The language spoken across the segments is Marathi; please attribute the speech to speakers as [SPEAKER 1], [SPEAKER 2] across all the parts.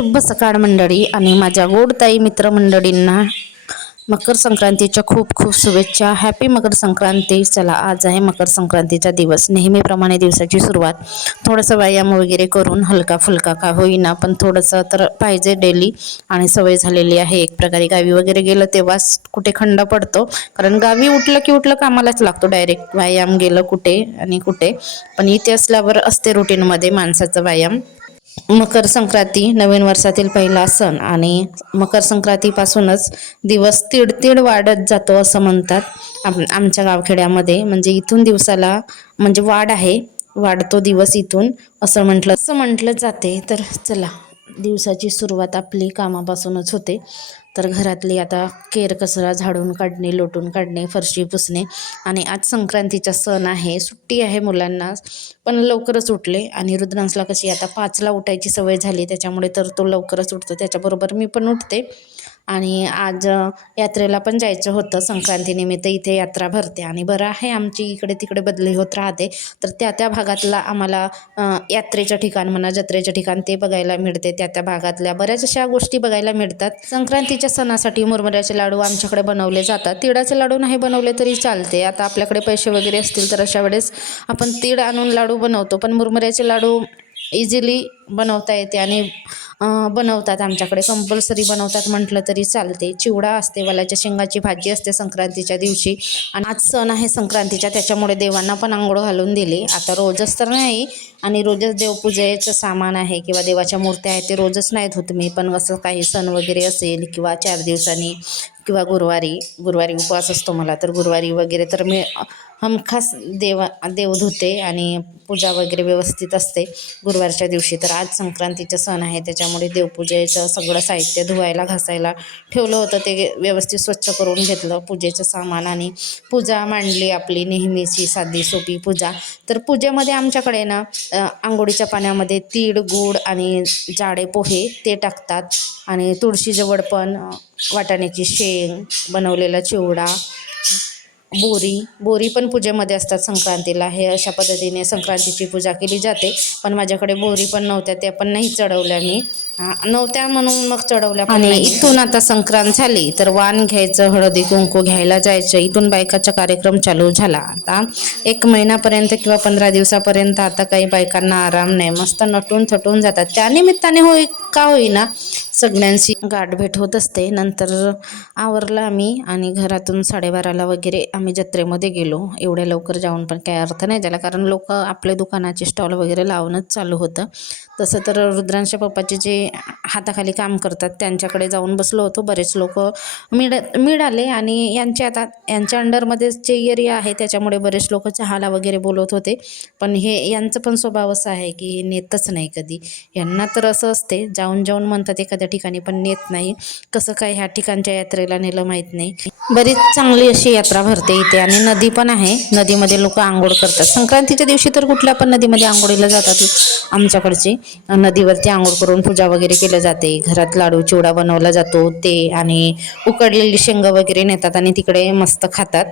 [SPEAKER 1] शुभ सकाळ मंडळी आणि माझ्या गोडताई मित्रमंडळींना मकर संक्रांतीच्या खूप खूप शुभेच्छा. हॅपी मकर संक्रांती. चला आज आहे मकर संक्रांतीचा दिवस. नेहमीप्रमाणे दिवसाची सुरुवात. थोडंसं व्यायाम वगैरे करून हलका फुलका का होईना पण थोडंसं तर पाहिजे डेली आणि सवय झालेली आहे. एक प्रकारे गावी वगैरे गेलं तेव्हाच कुठे खंड पडतो. कारण गावी उठलं की उठलं कामालाच लागतो. डायरेक्ट व्यायाम गेलं कुठे आणि कुठे. पण इथे असल्यावर असते रुटीनमध्ये माणसाचा व्यायाम. मकर संक्रांती नवीन वर्षातील पहिला सण आणि मकर संक्रांतीपासूनच दिवस तीड तीड वाढत जातो असं म्हणतात. आम आमच्या गावखेड्यामध्ये म्हणजे इथून दिवसाला म्हणजे वाढ आहे. वाढतो दिवस इथून असं म्हटलं असं म्हटलं जाते. तर चला दिवसाची सुरुवात आपली कामापासूनच होते. तर घरातली आता केर कचरा झाडून काढणे लोटून काढणे फरशी पुसणे आणि आज संक्रांतीचा सण आहे सुट्टी आहे मुलांना पण लवकरच उठले आणि रुद्रांसला कशी आता पाचला उठायची सवय झाली त्याच्यामुळे तर तो लवकरच उठतो त्याच्याबरोबर मी पण उठते. आणि आज यात्रेला पण जायचं होतं. संक्रांतीनिमित्त इथे यात्रा भरते आणि बरं आहे आमची इकडे तिकडे बदली होत राहते. तर त्या त्या भागातला आम्हाला यात्रेचं ठिकाण म्हणा जत्रेचं ठिकाण ते बघायला मिळते. त्या त्या भागातल्या बऱ्याच अशा गोष्टी बघायला मिळतात. संक्रांतीच्या सणासाठी मुरमुऱ्याचे लाडू आमच्याकडे बनवले जातात. तिळाचे लाडू नाही बनवले तरी चालते. आता आपल्याकडे पैसे वगैरे असतील तर अशा वेळेस आपण तीळ आणून लाडू बनवतो. पण मुरमुऱ्याचे लाडू इझिली बनवता येते आणि बनवतात आमच्याकडे. कंपल्सरी बनवतात म्हटलं तरी चालते. चिवडा असते वालाच्या शेंगाची भाजी असते संक्रांतीच्या दिवशी. आणि आज सण आहे संक्रांतीच्या त्याच्यामुळे देवांना पण आंघोळ घालून दिली. आता रोजच तर नाही आणि रोजच देवपूजेचं सामान आहे किंवा देवाच्या मूर्त्या आहेत ते रोजच नाही धुत मी पण असं काही सण वगैरे असेल किंवा चार दिवसांनी किंवा गुरुवारी गुरुवारी उपवास असतो मला तर गुरुवारी वगैरे तर मी हमखास देवा देव धुते आणि पूजा वगैरे व्यवस्थित असते. गुरुवारच्या दिवशी तर आज संक्रांतीचा सण आहे. त्याच्यामुळे देवपूजेचं सगळं साहित्य धुवायला घासायला ठेवलं होतं. ते व्यवस्थित स्वच्छ करून घेतलं. पूजेचं सामान आणि पूजा मांडली आपली नेहमीची साधी सोपी पूजा. तर पूजेमध्ये आमच्याकडे ना आंघोळीच्या पाण्यामध्ये तीळ गूळ आणि जाडे पोहे ते टाकतात. आणि तुळशीजवळ पण वाटाण्याची शेंग बनवलेला चिवडा बोरी बोरी पण पूजेमध्ये असतात संक्रांतीला. हे अशा पद्धतीने संक्रांतीची पूजा केली जाते. पण माझ्याकडे बोरी पण नव्हत्या त्या पण नाही चढवल्या मी. नव्हत्या म्हणून मग चढवल्या पण आणि इथून आता संक्रांत झाली तर वाण घ्यायचं हळदी कुंकू घ्यायला जायचं. इथून बायकाचा कार्यक्रम चालू झाला. आता एक महिनापर्यंत किंवा पंधरा दिवसापर्यंत आता काही बायकांना आराम नाही. मस्त नटून थटून जातात. त्या निमित्ताने होई का होईना सगळ्यांशी गाठभेट होत असते. नंतर आवरलं आम्ही आणि घरातून साडेबाराला वगैरे आम्ही जत्रेमध्ये गेलो. एवढ्या लवकर जाऊन पण काही अर्थ नाही झाला. कारण लोक आपले दुकानाचे स्टॉल वगैरे लावूनच चालू होतं. तसं तर रुद्रांश पप्पाचे जे हाताखाली काम करतात त्यांच्याकडे जाऊन बसलो होतो. बरेच लोक मिळ मिळाले आणि यांच्या आता यांच्या अंडरमध्येच जे एरिया आहे त्याच्यामुळे बरेच लोक चहाला वगैरे बोलवत होते. पण हे यांचं पण स्वभाव असा आहे की नेतच नाही कधी. यांना तर असं असते जाऊन जाऊन म्हणतात एखाद्या ठिकाणी पण नेत नाही. कसं काय ह्या ठिकाणच्या यात्रेला नेलं माहीत नाही. बरीच चांगली अशी यात्रा भरते इथे आणि नदी पण आहे. नदीमध्ये लोक आंघोळ करतात. संक्रांतीच्या दिवशी तर कुठल्या पण नदीमध्ये आंघोळीला जातात आमच्याकडची. नदीवरती आंघोळ करून पूजा वगैरे केलं जाते. घरात लाडू चिवडा बनवला जातो. ते आणि उकडलेली शेंग वगैरे नेतात आणि तिकडे मस्त खातात.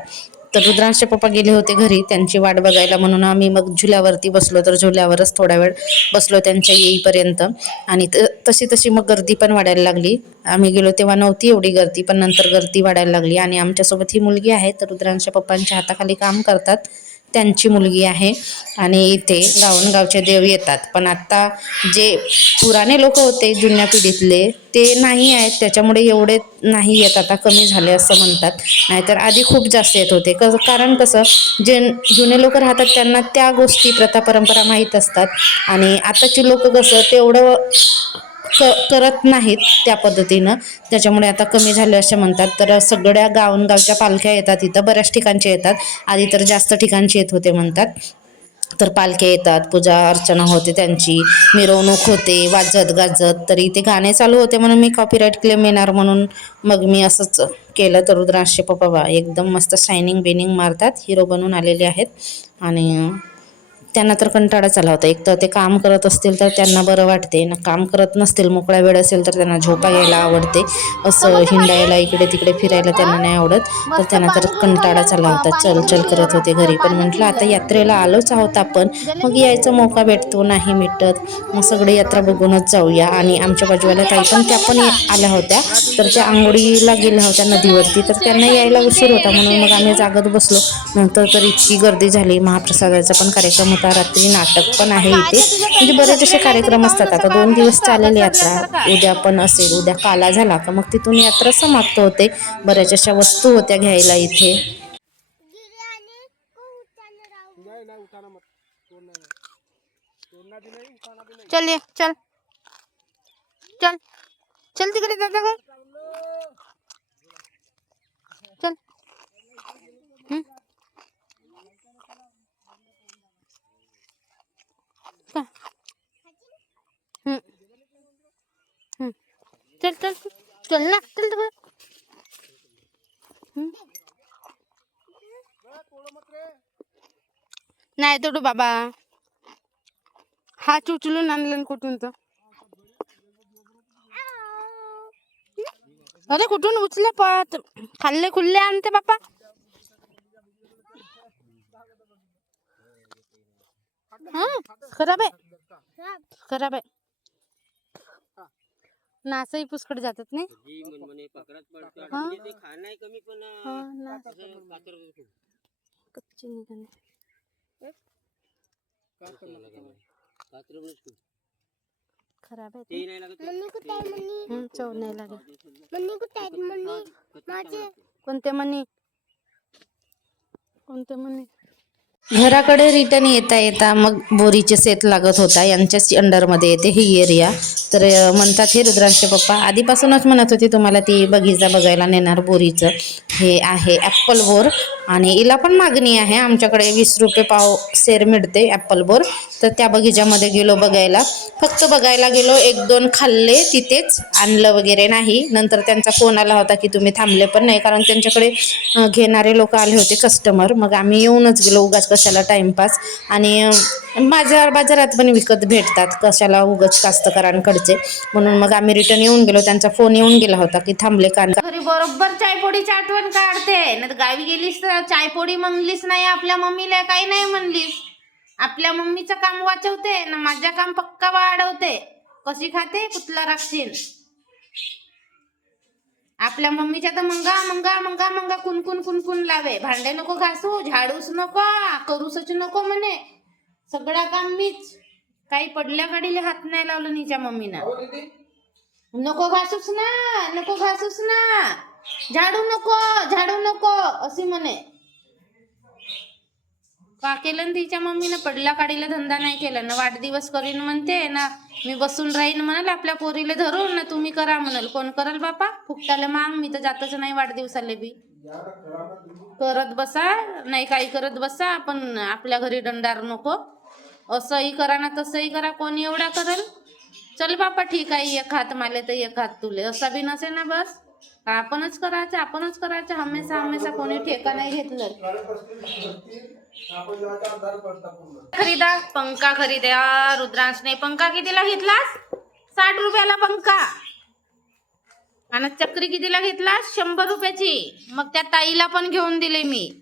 [SPEAKER 1] तर रुद्रांशचे पप्पा गेले होते घरी. त्यांची वाट बघायला म्हणून आम्ही मग झुल्यावरती बसलो. तर झुल्यावरच थोडा वेळ बसलो त्यांच्या येईपर्यंत. आणि त तशी तशी मग गर्दी पण वाढायला लागली. आम्ही गेलो तेव्हा नव्हती एवढी गर्दी पण नंतर गर्दी वाढायला लागली. आणि आमच्यासोबत ही मुलगी आहे. तर रुद्रांशच्या पप्पांच्या हाताखाली काम करतात. त्यांची मुलगी आहे आणि इथे गावणगावचे देव येतात. पण आत्ता जे पुराणे लोक होते जुन्या पिढीतले ते नाही आहेत. त्याच्यामुळे एवढे नाही येत आता कमी झाले असं म्हणतात. नाहीतर आधी खूप जास्त येत होते. कसं कारण कसं जे जुने लोक राहतात त्यांना त्या गोष्टी प्रथा परंपरा माहीत असतात. आणि आताची लोक कसं तेवढं करत नाहीत त्या पद्धतीनं. त्याच्यामुळे आता कमी झाले असे म्हणतात. तर सगळ्या गावनगावच्या पालख्या येतात इथं. बऱ्याच ठिकाणच्या येतात. आधी तर जास्त ठिकाणचे येत होते म्हणतात. तर पालख्या येतात. पूजा अर्चना होते त्यांची. मिरवणूक होते. वाजत गाजत. तरी ते गाणे चालू होते म्हणून मी कॉपीराईट क्लेम येणार म्हणून मग मी असंच केलं. तर रुद्रांशे पप्पा एकदम मस्त शायनिंग बिनिंग मारतात. हिरो बनून आलेले आहेत. आणि त्यांना तर कंटाळाच आला होता. एक तर ते काम करत असतील तर त्यांना बरं वाटते. ना काम करत नसतील मोकळा वेळ असेल तर त्यांना झोपा घ्यायला आवडते. असं हिंडायला इकडे तिकडे फिरायला त्यांना नाही आवडत. तर त्यांना तर कंटाळाच आला होता. चल चल करत होते घरी. पण म्हटलं आता यात्रेला आलोच आहोत आपण. मग यायचा मोका भेटतो. नाही मिटत. मग सगळे यात्रा बघूनच जाऊया. आणि आमच्या बाजूला काही पण त्या पण आल्या होत्या. तर त्या आंघोळीला गेल्या होत्या नदीवरती. तर त्यांना यायला उशीर होता. म्हणून मग आम्ही जागत बसलो. नंतर तर इतकी गर्दी झाली. महाप्रसादाचा पण कार्यक्रम होता. रात्री नाटक पण आहे इथे. म्हणजे बरेच असे कार्यक्रम असतात. आता दोन दिवस चालेल यात्रा उद्या पण असेल उद्या काला झाला का? मग तिथून यात्रा समाप्त होते. बऱ्याच अशा वस्तू होत्या घ्यायला इथे.
[SPEAKER 2] नहीं नहीं उठाना मत तोड़ना नहीं तोड़ना भी नहीं उठाना भी नहीं.
[SPEAKER 3] चल ये चल. चल. चल तिकडे चल. चल चल चल ना चल तिकडे नाही तोडू बाबा. हा उचलून आणलं कुठून तर अरे कुठून उचले पत? खाल्ले खुल्ले आणते बापा. हा खराब आहे. खराब आहे नासही पुष्कळ जातात नाही
[SPEAKER 4] जी मनमने पकडत पडतो
[SPEAKER 3] हा.
[SPEAKER 4] म्हणजे ते खाणं कमी पण
[SPEAKER 3] हा, नास
[SPEAKER 4] असं कातर होतो.
[SPEAKER 3] कच्चे निघाले.
[SPEAKER 4] कातर म्हणजे.
[SPEAKER 3] खराब आहे
[SPEAKER 4] ते
[SPEAKER 3] ते.
[SPEAKER 4] नाही लागत.
[SPEAKER 3] हम्म, चव नाही लागत.
[SPEAKER 4] माझे
[SPEAKER 3] कोणते मनी कोणते मनी
[SPEAKER 1] घराकडे रिटर्न येता येता मग बोरीचे सेत लागत होता. यांच्याच अंडरमध्ये येते ही एरिया तर म्हणतात हे रुद्रांचे पप्पा आधीपासूनच म्हणत होती तुम्हाला ती बगीचा बघायला नेणार बोरीचं. हे आहे ॲप्पल बोर आणि हिला पण मागणी आहे. आमच्याकडे वीस रुपये पाव सेर मिळते ॲपलवर. बोर तर त्या बगीचामध्ये गेलो बघायला. फक्त बघायला गेलो एक दोन खाल्ले तिथेच आणलं वगैरे नाही. नंतर त्यांचा फोन आला होता की तुम्ही थांबले पण नाही कारण त्यांच्याकडे घेणारे लोक आले होते कस्टमर मग आम्ही येऊनच गेलो उगाच कशाला टाईमपास आणि बाजार बाजारात पण विकत भेटतात कशाला उगाच कास्तकारांकडचे. म्हणून मग आम्ही रिटर्न येऊन गेलो. त्यांचा फोन येऊन गेला होता की थांबले का?
[SPEAKER 3] बरोबर चायपोडीची आठवण काढते. गावी गेलीस तर चायपोडी म्हणलीस नाही आपल्या मम्मीला काही नाही म्हणलीस. आपल्या मम्मीचं काम वाचवते ना माझं काम पक्का वाढवते. कशी खाते? कुठला राखशील आपल्या मम्मीच्या तर मंगा मंगा मंगा मंगा कुणकुन कुणकुन लावे. भांडे नको घासू झाडूच नको करूसच नको म्हणे. सगळं काम मीच. काही पडल्या गाडीला हात नाही लावलं निच्या मम्मीनं. नको घासूस ना नको घासूस ना. झाडू नको झाडू नको अशी म्हणे. का केलं तिच्या मम्मीनं पडल्या काडीला धंदा नाही केला. ना वाढदिवस करीन म्हणते ना मी बसून राहीन म्हणाल आपल्या पोरीला धरून ना तुम्ही करा म्हणाल. कोण कराल बापा? फुकटाले मांग मी तर जातच नाही वाढदिवसाले बी. करत बसा नाही काही करत बसा आपण आपल्या घरी दंडार नको. असंही करा ना तसंही करा कोणी एवढा करल? चल बापा ठीक आहे एक हात माले तर एक हात तुले. असा बी नसे ना बस? आपणच करायचं आपणच करायचं हमेशा हमेशा कोणी ठेका नाही घेतलं. खरीदा पंखा खरीदा रुद्रांशने. पंखा कितीला घेतलास? साठ रुपयाला पंखा. आणि चक्री कितीला घेतलास? शंभर रुपयाची. मग त्या ताईला पण घेऊन दिले मी.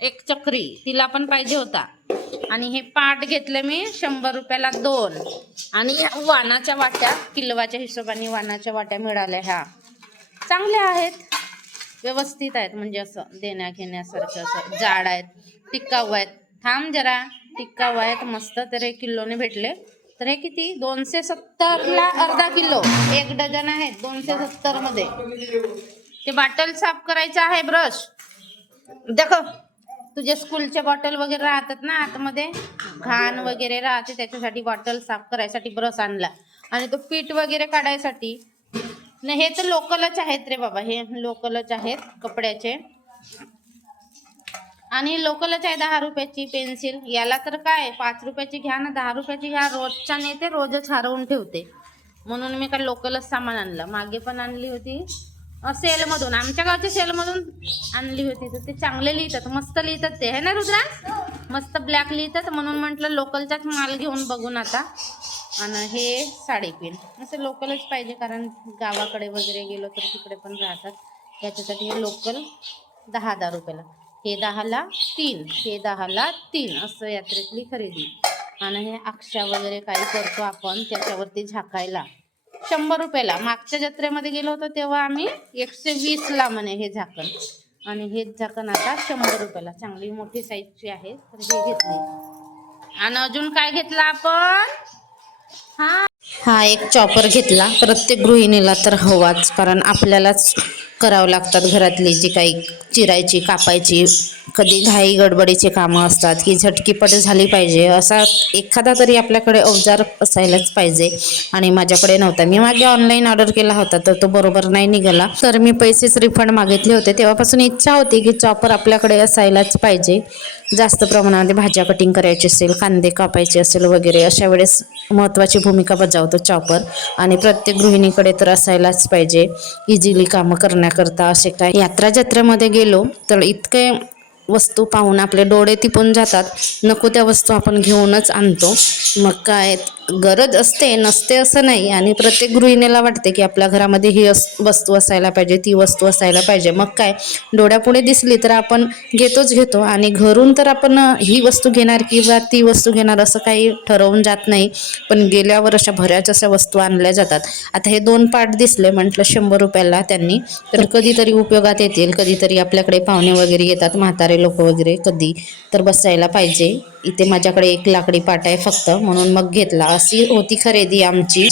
[SPEAKER 3] एक चक्री. तिला पण पाहिजे होता. आणि हे पाट घेतले मी शंभर रुपयाला दोन. आणि वानाच्या वाणाच्या वाट्या किलवाच्या हिशोबाने वाणाच्या वाट्या मिळाल्या ह्या. चांगले आहेत. व्यवस्थित आहेत म्हणजे असं देण्या घेण्यासारखं असं. जाड आहेत टिकाऊ आहेत. थांब जरा टिकाऊ आहेत. मस्त तर हे किलोने भेटले. तर हे किती? दोनशे सत्तरला अर्धा किलो. एक डझन आहेत दोनशे सत्तरमध्ये. ते बाटल साफ करायचं आहे ब्रश. देखो तुझे स्कूलचे बॉटल वगैरे राहतात ना आतमध्ये? घाण वगैरे राहते त्याच्यासाठी बॉटल साफ करायसाठी ब्रश आणला. आणि तो पीठ वगैरे काढायसाठी नाही हे तर लोकलच आहेत रे बाबा. हे लोकलच आहेत कपड्याचे. आणि लोकलच आहे दहा रुपयाची पेन्सिल. याला तर काय पाच रुपयाची घ्या ना दहा रुपयाची घ्या. रोजच्या नेते रोजच हरवून ठेवते. म्हणून मी काय लोकलच सामान आणलं. मागे पण आणली होती. सेलमधून. आमच्या गावच्या सेलमधून आणली होती. तर ते चांगले लिहितात. मस्त लिहितात ते. है ना रुद्रा मस्त ब्लॅक लिहितात. म्हणून म्हटलं लोकलचाच माल घेऊन बघून आता. आणि हे साडेतीन असं लोकलच पाहिजे कारण गावाकडे वगैरे गेलो तर तिकडे पण राहतात. याच्यासाठी हे लोकल दहा हजार रुपयाला. हे दहाला तीन हे दहाला तीन असं यात्रेतली खरेदी. आणि हे अक्षा वगैरे काही करतो आपण त्याच्यावरती झाकायला. शंभर रुपयाला. मागच्या जत्रेमध्ये गेलो होतो तेव्हा आम्ही एकशे वीसला म्हणे हे झाकण. आणि हे झाकण आता शंभर रुपयाला. चांगली मोठी साईजची आहे तर हे घेतली. आणि अजून काय घेतलं आपण?
[SPEAKER 1] हा एक चॉपर घेतला. प्रत्येक गृहिणीला तर हवाच कारण आपल्यालाच करावं लागतात घरातली जी काही चिरायची कापायची कधी घाई गडबडीचे कामं असतात की झटकीपट झाली पाहिजे असा एखादा तरी आपल्याकडे अवजार असायलाच पाहिजे आणि माझ्याकडे नव्हता. मी मागे ऑनलाईन ऑर्डर केला होता तर तो बरोबर नाही निघाला. तर मी पैसेच रिफंड मागितले होते. तेव्हापासून इच्छा होती की चॉपर आपल्याकडे असायलाच पाहिजे. जास्त प्रमाणामध्ये भाज्या कटिंग करायची असेल कांदे कापायचे असेल वगैरे अशा वेळेस महत्त्वाची भूमिका बजावतो चॉपर आणि प्रत्येक गृहिणीकडे तर असायलाच पाहिजे. इझिली कामं करण्याकरता असे काय यात्रा जत्रेमध्ये गेलो तर इतके वस्तू पाहून आपले डोळे तिपून जातात. नको त्या वस्तू आपण घेऊनच आणतो. मग काय गरज असते नसते असं नाही. आणि प्रत्येक गृहिणीला वाटते की आपल्या घरामध्ये ही अस वस्तू असायला पाहिजे ती वस्तू असायला पाहिजे. मग काय? डोळ्यापुढे दिसली तर आपण घेतोच घेतो. आणि घरून तर आपण ही वस्तू घेणार किंवा ती वस्तू घेणार असं काही ठरवून जात नाही. पण गेल्यावर अशा बऱ्याच अशा वस्तू आणल्या जातात. आता हे दोन पार्ट दिसले म्हटलं शंभर रुपयाला त्यांनी. तर कधीतरी उपयोगात येतील. कधीतरी आपल्याकडे पाहुणे वगैरे येतात म्हातारे लोक वगैरे कधी तर बसायला पाहिजे. इथे माझ्याकडे एक लाकडी पाट आहे फक्त म्हणून मग घेतला. अशी होती खरेदी आमची.